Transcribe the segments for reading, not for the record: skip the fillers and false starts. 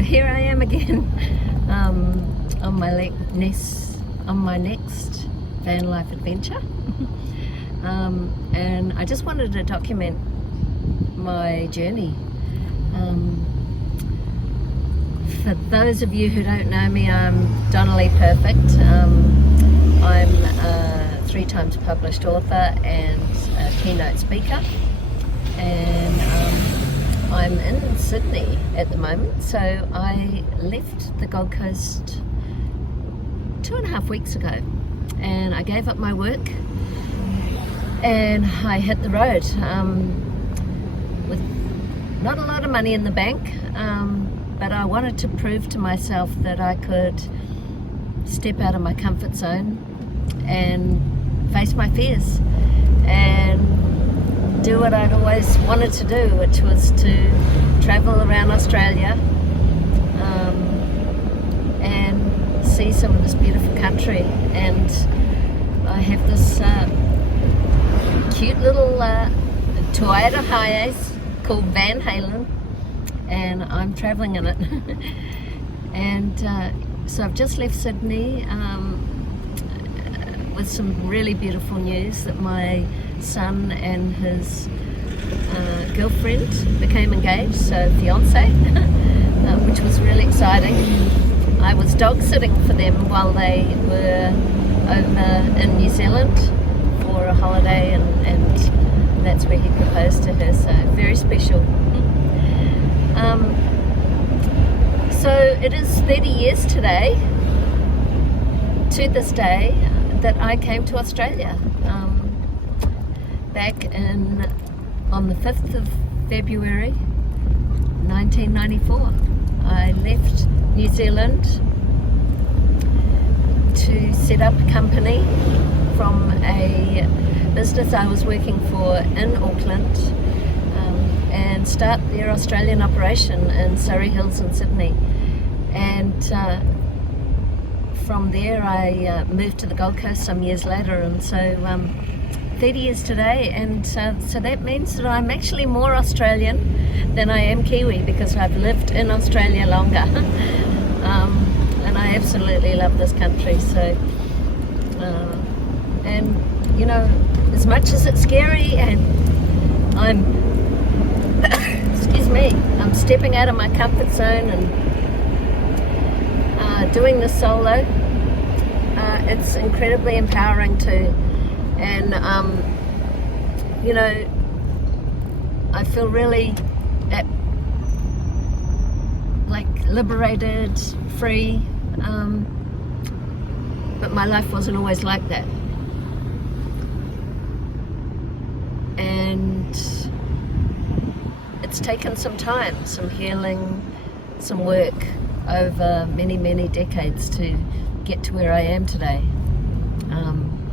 here I am again on my next van life adventure. And I just wanted to document my journey. For those of you who don't know me, I'm Donna-Leigh Perfect. I'm a 3 times published author and a keynote speaker, and I'm in Sydney at the moment. So I left the Gold Coast 2.5 weeks ago, and I gave up my work and I hit the road with not a lot of money in the bank, but I wanted to prove to myself that I could step out of my comfort zone and face my fears and do what I'd always wanted to do, which was to travel around Australia and see some of this beautiful country. And I have this cute little Toyota Hiace called Van Halen, and I'm travelling in it. And so I've just left Sydney with some really beautiful news that my son and his girlfriend became engaged, so fiance, which was really exciting. I was dog sitting for them while they were over in New Zealand for a holiday, and that's where he proposed to her, so very special. So it is 30 years today, to this day, that I came to Australia. Back on the 5th of February 1994. I left New Zealand to set up a company from a business I was working for in Auckland, and start their Australian operation in Surrey Hills in Sydney. And from there I moved to the Gold Coast some years later, and so 30 years today, and so that means that I'm actually more Australian than I am Kiwi, because I've lived in Australia longer. And I absolutely love this country. So and you know, as much as it's scary, and I'm excuse me, I'm stepping out of my comfort zone and doing this solo, it's incredibly empowering too. And you know, I feel really like liberated, free, but my life wasn't always like that. And it's taken some time, some healing, some work over many decades to get to where I am today,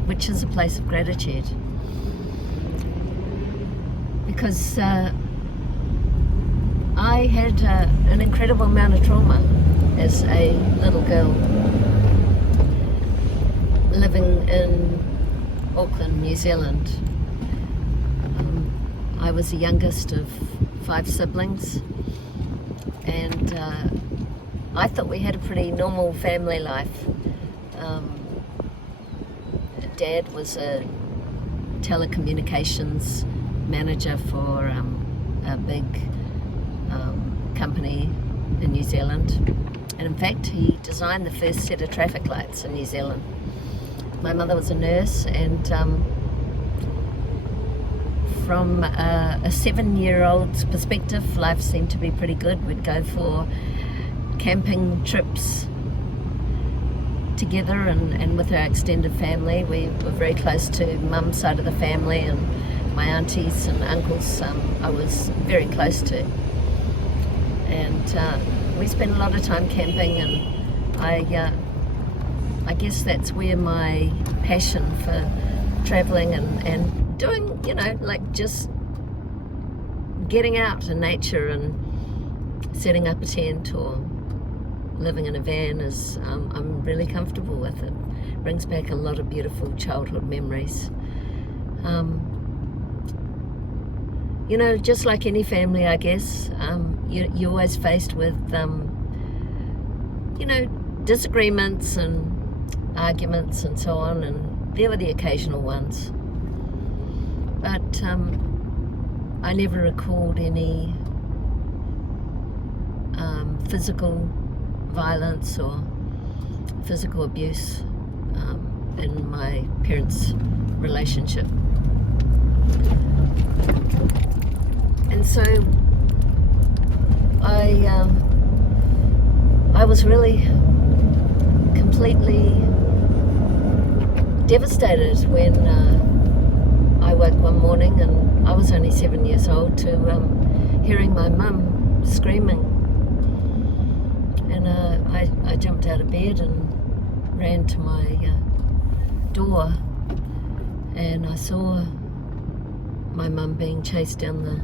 which is a place of gratitude. Because I had an incredible amount of trauma as a little girl living in Auckland, New Zealand. I was the youngest of 5 siblings, and I thought we had a pretty normal family life. Dad was a telecommunications manager for a big company in New Zealand, and in fact he designed the first set of traffic lights in New Zealand. My mother was a nurse, and from a 7-year-old's perspective, life seemed to be pretty good. We'd go for camping trips together and with our extended family. We were very close to Mum's side of the family, and my aunties and uncles I was very close to. And we spent a lot of time camping, and I guess that's where my passion for travelling and doing, you know, like just getting out in nature and setting up a tent or living in a van is, I'm really comfortable with it. Brings back a lot of beautiful childhood memories. You know, just like any family, I guess, you're always faced with disagreements and arguments and so on, and there were the occasional ones. But I never recalled any physical violence or physical abuse in my parents' relationship. And so I was really completely devastated when I woke one morning, and I was only 7 years old, to hearing my mum screaming. And I jumped out of bed and ran to my door, and I saw my mum being chased down the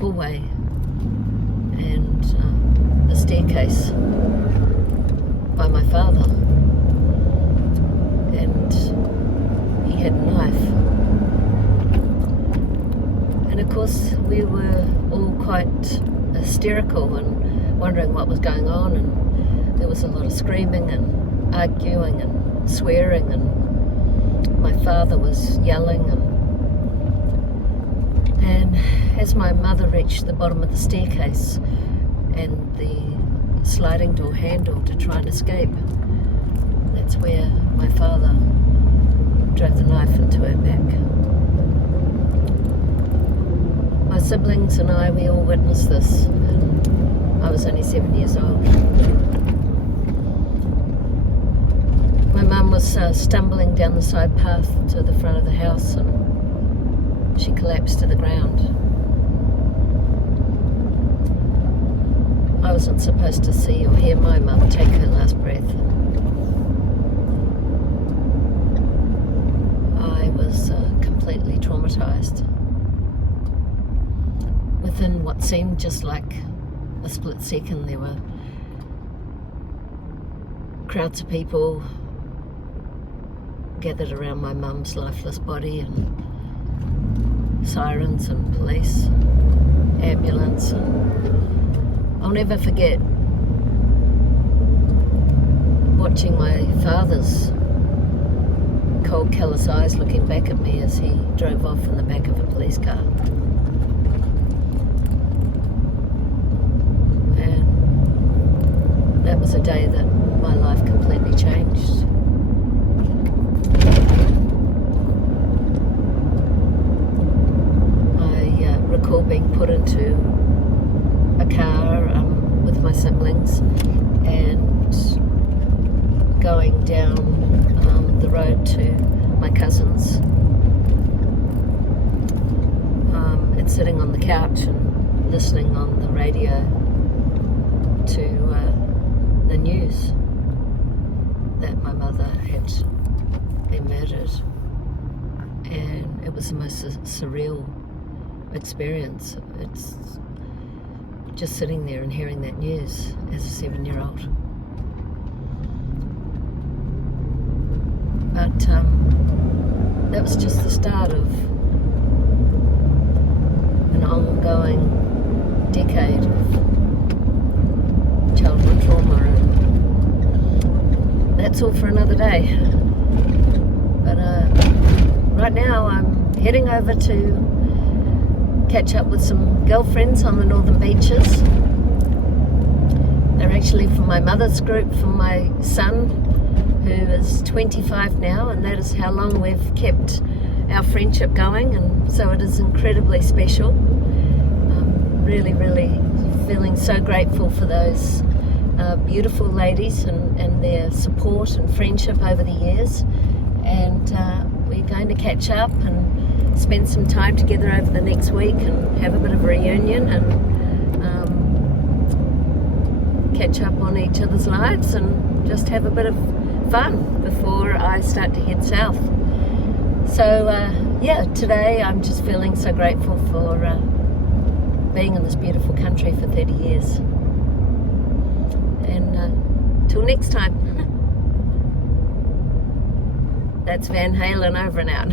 hallway and the staircase by my father, and he had a knife. And of course we were all quite hysterical and wondering what was going on, and there was a lot of screaming and arguing and swearing, and my father was yelling, and as my mother reached the bottom of the staircase and the sliding door handle to try and escape, that's where my father drove the knife into her back. My siblings and I, we all witnessed this, and I was only 7 years old. My mum was stumbling down the side path to the front of the house, and she collapsed to the ground. I wasn't supposed to see or hear my mum take her last breath. I was completely traumatised. Within what seemed just like a split second, there were crowds of people gathered around my mum's lifeless body, and sirens and police, ambulance, and I'll never forget watching my father's cold, callous eyes looking back at me as he drove off in the back of a police car. And that was a day that my life completely changed. I recall being put into a car with my siblings and going down the road to my cousin's, and sitting on the couch and listening on the radio to the news that my mother had been murdered. And it was the most surreal experience. It's just sitting there and hearing that news as a 7-year-old. But that was just the start of an ongoing decade of childhood trauma, and that's all for another day. But right now I'm heading over to catch up with some girlfriends on the northern beaches. They're actually from my mother's group, from my son, who is 25 now, and that is how long we've kept our friendship going, and so it is incredibly special. Really, really feeling so grateful for those beautiful ladies and their support and friendship over the years. And we're going to catch up and spend some time together over the next week and have a bit of a reunion and catch up on each other's lives and just have a bit of fun before I start to head south. So today I'm just feeling so grateful for being in this beautiful country for 30 years. And till next time, that's Van Halen over and out.